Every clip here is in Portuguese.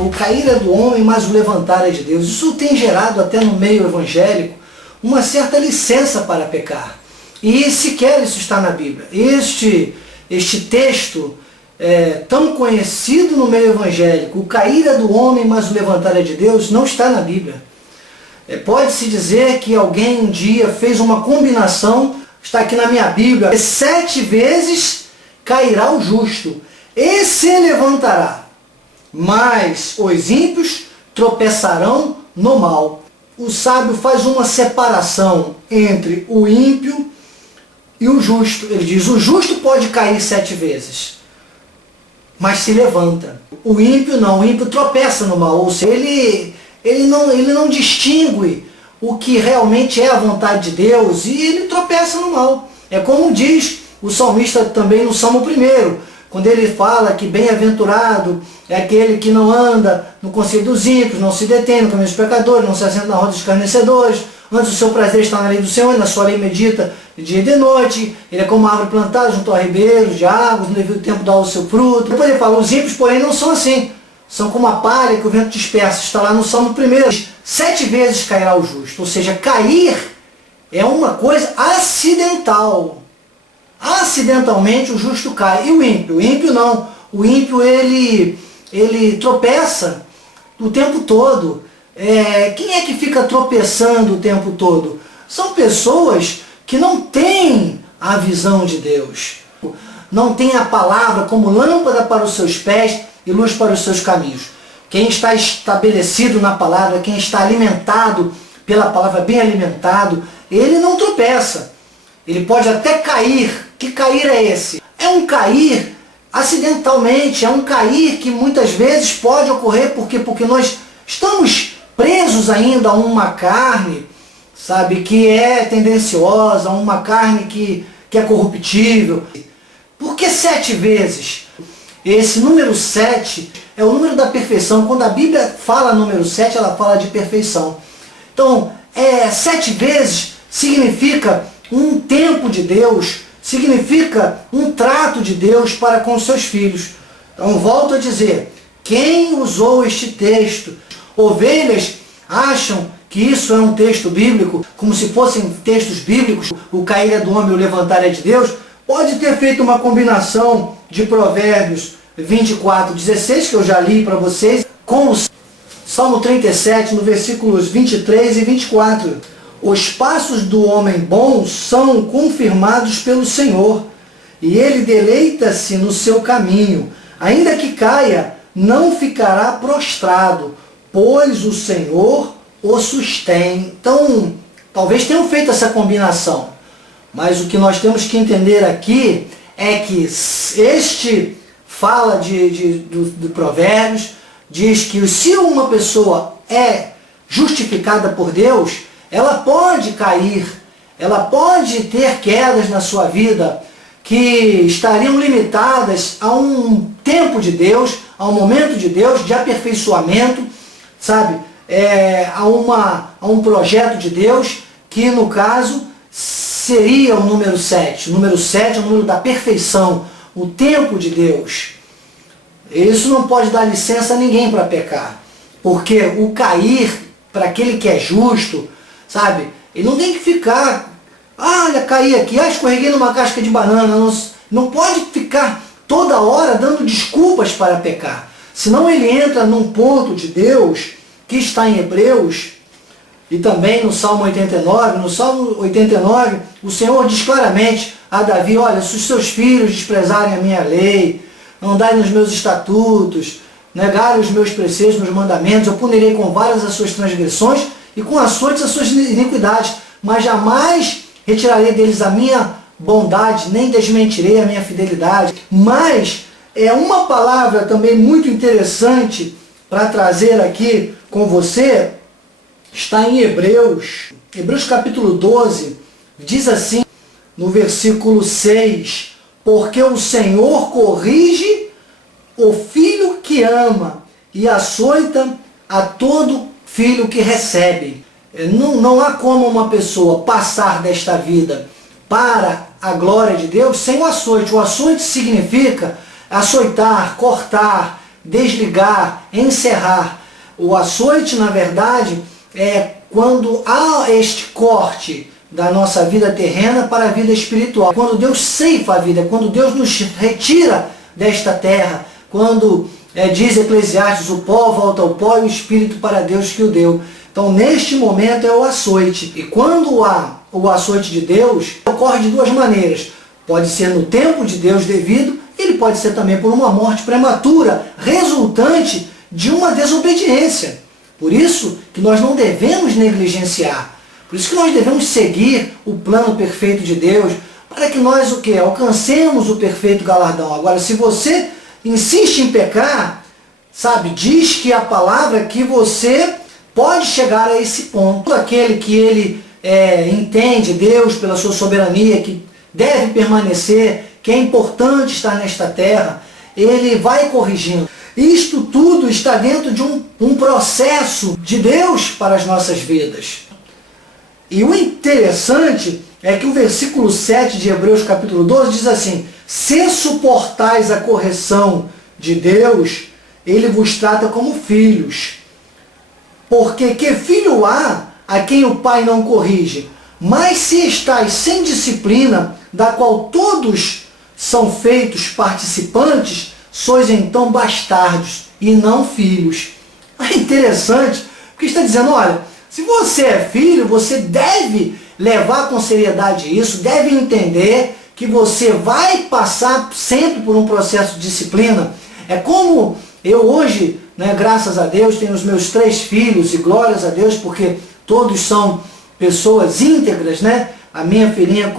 O cair é do homem, mas o levantar é de Deus. Isso tem gerado até no meio evangélico uma certa licença para pecar. E sequer isso está na Bíblia. Este texto tão conhecido no meio evangélico, o cair é do homem, mas o levantar é de Deus, não está na Bíblia. Pode-se dizer que alguém um dia fez uma combinação, está aqui na minha Bíblia, 7 vezes cairá o justo, e se levantará, mas os ímpios tropeçarão no mal. O sábio faz uma separação entre o ímpio e o justo. Ele diz, o justo pode cair 7 vezes, mas se levanta. O ímpio não, o ímpio tropeça no mal, ou seja, ele não distingue o que realmente é a vontade de Deus e ele tropeça no mal. É como diz o salmista também no Salmo 1, quando ele fala que bem-aventurado é aquele que não anda no conselho dos ímpios, não se detém no caminho dos pecadores, não se assenta na roda dos escarnecedores, antes o seu prazer está na lei do Senhor, e na sua lei medita de dia e de noite. Ele é como uma árvore plantada junto a ribeiros de águas, no devido tempo dá o seu fruto. Depois ele fala, os ímpios, porém, não são assim. São como a palha que o vento dispersa. Está lá no Salmo 1. 7 vezes cairá o justo. Ou seja, cair é uma coisa acidental. Acidentalmente o justo cai. E o ímpio? O ímpio não. O ímpio ele tropeça o tempo todo. Quem é que fica tropeçando o tempo todo? São pessoas que não têm a visão de Deus. Não têm a palavra como lâmpada para os seus pés e luz para os seus caminhos. Quem está estabelecido na palavra, quem está alimentado pela palavra, bem alimentado, ele não tropeça. Ele pode até cair. Que cair é esse? É um cair acidentalmente, é um cair que muitas vezes pode ocorrer porque nós estamos presos ainda a uma carne, sabe, que é tendenciosa, a uma carne que é corruptível. Por que 7 vezes? Esse número 7 é o número da perfeição. Quando a Bíblia fala número 7, ela fala de perfeição. Então, 7 vezes significa um tempo de Deus, significa um trato de Deus para com os seus filhos. Então, volto a dizer, quem usou este texto? Ovelhas acham que isso é um texto bíblico, como se fossem textos bíblicos, o cair é do homem, o levantar é de Deus. Pode ter feito uma combinação de Provérbios 24:16, que eu já li para vocês, com o Salmo 37, no versículos 23 e 24. Os passos do homem bom são confirmados pelo Senhor, e ele deleita-se no seu caminho. Ainda que caia, não ficará prostrado, pois o Senhor o sustém. Então, talvez tenham feito essa combinação, mas o que nós temos que entender aqui é que este fala de Provérbios, diz que se uma pessoa é justificada por Deus, ela pode cair, ela pode ter quedas na sua vida que estariam limitadas a um tempo de Deus, a um momento de Deus, de aperfeiçoamento, sabe? A um projeto de Deus, que no caso seria o número 7. O número 7 é o número da perfeição, o tempo de Deus. Isso não pode dar licença a ninguém para pecar, porque o cair, para aquele que é justo, sabe, ele não tem que ficar, olha, caí aqui, escorreguei numa casca de banana, não pode ficar toda hora dando desculpas para pecar, senão ele entra num ponto de Deus, que está em Hebreus, e também no Salmo 89, no Salmo 89, o Senhor diz claramente a Davi, olha, se os seus filhos desprezarem a minha lei, não andarem nos meus estatutos, negarem os meus preceitos, meus mandamentos, eu punirei com varas as suas transgressões e com açoites as suas iniquidades, mas jamais retirarei deles a minha bondade, nem desmentirei a minha fidelidade. Mas é uma palavra também muito interessante para trazer aqui com você, está em Hebreus capítulo 12, diz assim, no versículo 6, porque o Senhor corrige o filho que ama e açoita a todo filho que recebe. Não há como uma pessoa passar desta vida para a glória de Deus sem o açoite. O açoite significa açoitar, cortar, desligar, encerrar. O açoite, na verdade, é quando há este corte da nossa vida terrena para a vida espiritual. Quando Deus ceifa a vida, quando Deus nos retira desta terra, quando diz Eclesiastes, o pó volta ao pó e o espírito para Deus que o deu. Então, neste momento é o açoite. E quando há o açoite de Deus, ocorre de duas maneiras. Pode ser no tempo de Deus devido, ele pode ser também por uma morte prematura, resultante de uma desobediência. Por isso que nós não devemos negligenciar. Por isso que nós devemos seguir o plano perfeito de Deus, para que nós o quê? Alcancemos o perfeito galardão. Agora, se você insiste em pecar, sabe, diz que a palavra que você pode chegar a esse ponto. Aquele que ele entende Deus pela sua soberania, que deve permanecer, que é importante estar nesta terra, ele vai corrigindo. Isto tudo está dentro de um processo de Deus para as nossas vidas. E o interessante é que o versículo 7 de Hebreus capítulo 12 diz assim: se suportais a correção de Deus, ele vos trata como filhos. Porque que filho há a quem o pai não corrige? Mas se estáis sem disciplina, da qual todos são feitos participantes, sois então bastardos e não filhos. É interessante, porque está dizendo, olha, se você é filho, você deve levar com seriedade isso, deve entender que você vai passar sempre por um processo de disciplina. É como eu hoje, graças a Deus, tenho os meus 3 filhos, e glórias a Deus, porque todos são pessoas íntegras, A minha filhinha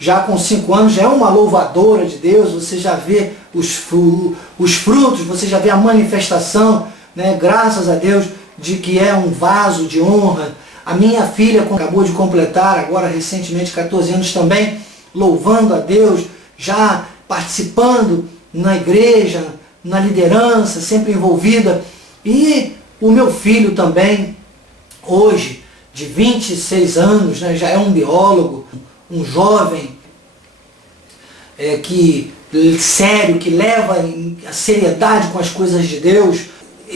já com 5 anos já é uma louvadora de Deus, você já vê os frutos, você já vê a manifestação, graças a Deus, de que é um vaso de honra. A minha filha acabou de completar, agora recentemente, 14 anos também, louvando a Deus, já participando na igreja, na liderança, sempre envolvida. E o meu filho também, hoje, de 26 anos, já é um biólogo, um jovem sério, que leva a seriedade com as coisas de Deus.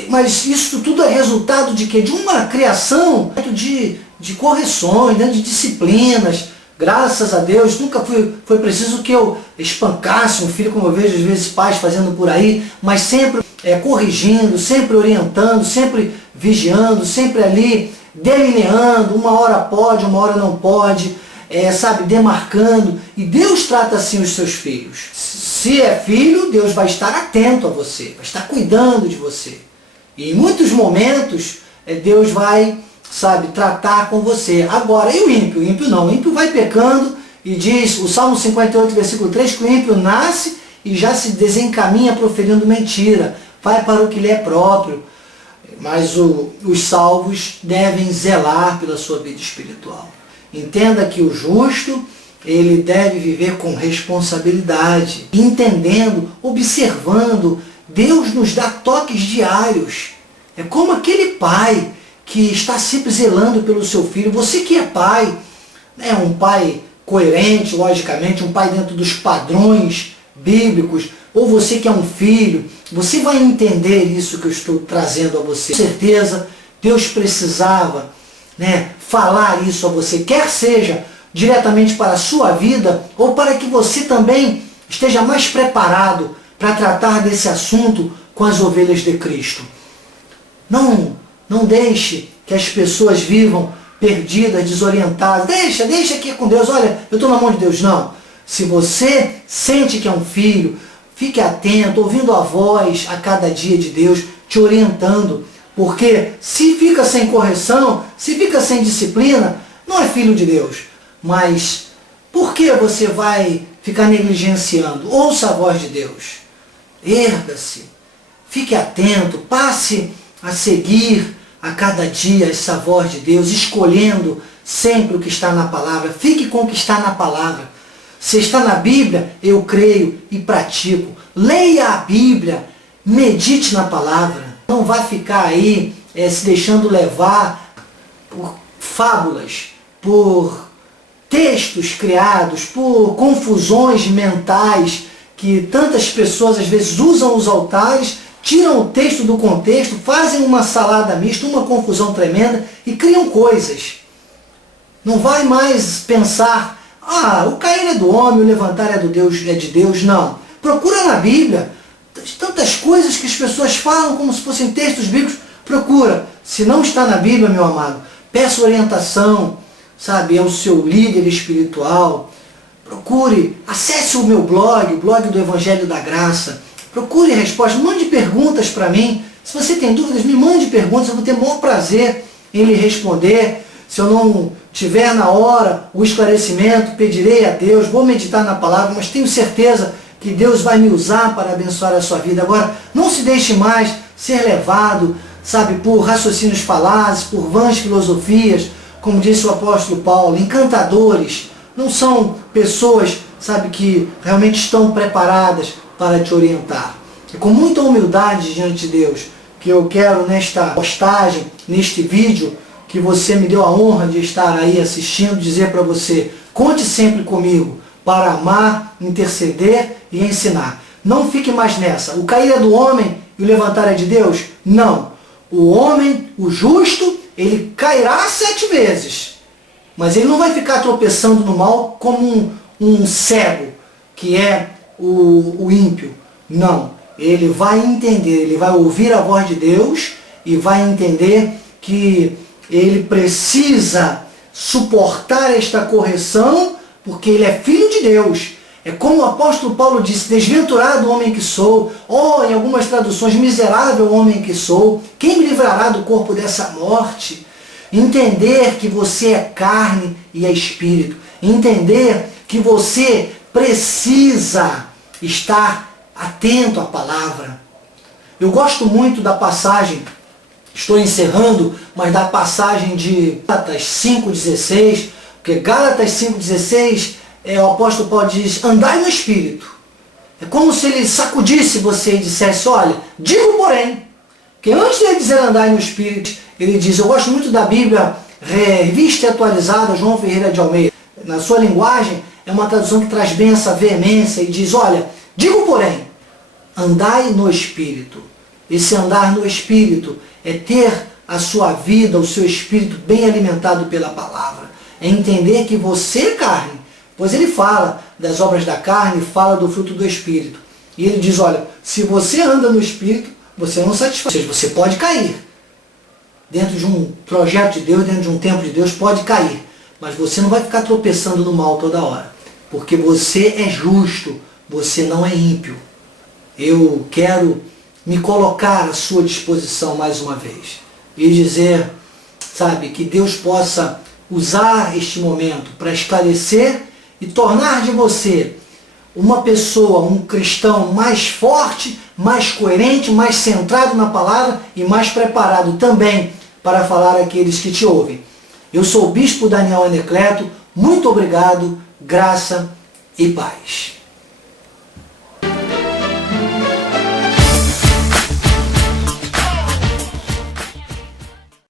Mas isso tudo é resultado de quê? De uma criação de correções, de disciplinas. Graças a Deus, nunca foi preciso que eu espancasse um filho, como eu vejo às vezes pais fazendo por aí, mas sempre corrigindo, sempre orientando, sempre vigiando, sempre ali delineando, uma hora pode, uma hora não pode, demarcando. E Deus trata assim os seus filhos. Se é filho, Deus vai estar atento a você, vai estar cuidando de você. E em muitos momentos, Deus vai, tratar com você. Agora, e o ímpio? O ímpio não. O ímpio vai pecando e diz, o Salmo 58, versículo 3, que o ímpio nasce e já se desencaminha proferindo mentira. Vai para o que lhe é próprio. Mas os salvos devem zelar pela sua vida espiritual. Entenda que o justo, ele deve viver com responsabilidade, entendendo, observando. Deus nos dá toques diários. É como aquele pai que está sempre zelando pelo seu filho. Você que é pai, um pai coerente, logicamente, um pai dentro dos padrões bíblicos, ou você que é um filho, você vai entender isso que eu estou trazendo a você. Com certeza, Deus precisava falar isso a você, quer seja diretamente para a sua vida, ou para que você também esteja mais preparado para tratar desse assunto com as ovelhas de Cristo. Não deixe que as pessoas vivam perdidas, desorientadas. Deixa que é com Deus. Olha, eu estou na mão de Deus. Não. Se você sente que é um filho, fique atento, ouvindo a voz a cada dia de Deus, te orientando. Porque se fica sem correção, se fica sem disciplina, não é filho de Deus. Mas por que você vai ficar negligenciando? Ouça a voz de Deus. Erga-se, fique atento, passe a seguir a cada dia essa voz de Deus, escolhendo sempre o que está na palavra. Fique com o que está na palavra. Se está na Bíblia, eu creio e pratico. Leia a Bíblia, medite na palavra. Não vá ficar aí se deixando levar por fábulas, por textos criados, por confusões mentais que tantas pessoas às vezes usam os altares, tiram o texto do contexto, fazem uma salada mista, uma confusão tremenda e criam coisas. Não vai mais pensar, o cair é do homem, o levantar é de Deus, não. Procura na Bíblia, tantas coisas que as pessoas falam como se fossem textos bíblicos, procura. Se não está na Bíblia, meu amado, peça orientação, sabe, ao seu líder espiritual. Procure, acesse o meu blog, o blog do Evangelho da Graça. Procure respostas, mande perguntas para mim. Se você tem dúvidas, me mande perguntas, eu vou ter o maior prazer em lhe responder. Se eu não tiver na hora o esclarecimento, pedirei a Deus, vou meditar na palavra, mas tenho certeza que Deus vai me usar para abençoar a sua vida. Agora, não se deixe mais ser levado, sabe, por raciocínios falazes, por vãs filosofias, como disse o apóstolo Paulo, encantadores. Não são pessoas, sabe, que realmente estão preparadas para te orientar. É com muita humildade diante de Deus que eu quero nesta postagem, neste vídeo, que você me deu a honra de estar aí assistindo, dizer para você, conte sempre comigo para amar, interceder e ensinar. Não fique mais nessa. O cair é do homem e o levantar é de Deus? Não. O homem, o justo, ele cairá 7 vezes. Mas ele não vai ficar tropeçando no mal como um cego, que é o ímpio. Não. Ele vai entender, ele vai ouvir a voz de Deus e vai entender que ele precisa suportar esta correção porque ele é filho de Deus. É como o apóstolo Paulo disse, desventurado homem que sou, em algumas traduções, miserável homem que sou, quem me livrará do corpo dessa morte? Entender que você é carne e é espírito. Entender que você precisa estar atento à palavra. Eu gosto muito da passagem, estou encerrando, mas da passagem de Gálatas 5,16, porque Gálatas 5,16, o apóstolo Paulo diz, andai no Espírito. É como se ele sacudisse você e dissesse, olha, digo porém, que antes de ele dizer andai no Espírito, ele diz, eu gosto muito da Bíblia Revista e Atualizada, João Ferreira de Almeida. Na sua linguagem, é uma tradução que traz bem essa veemência e diz, olha, digo porém, andai no Espírito. Esse andar no Espírito é ter a sua vida, o seu espírito bem alimentado pela palavra. É entender que você é carne. Pois ele fala das obras da carne, fala do fruto do Espírito. E ele diz, olha, se você anda no Espírito, você não satisfaz. Ou seja, você pode cair. Dentro de um projeto de Deus, dentro de um tempo de Deus, pode cair. Mas você não vai ficar tropeçando no mal toda hora. Porque você é justo, você não é ímpio. Eu quero me colocar à sua disposição mais uma vez. E dizer, sabe, que Deus possa usar este momento para esclarecer e tornar de você uma pessoa, um cristão mais forte, mais coerente, mais centrado na palavra e mais preparado também para falar àqueles que te ouvem. Eu sou o Bispo Daniel Anacleto, muito obrigado, graça e paz.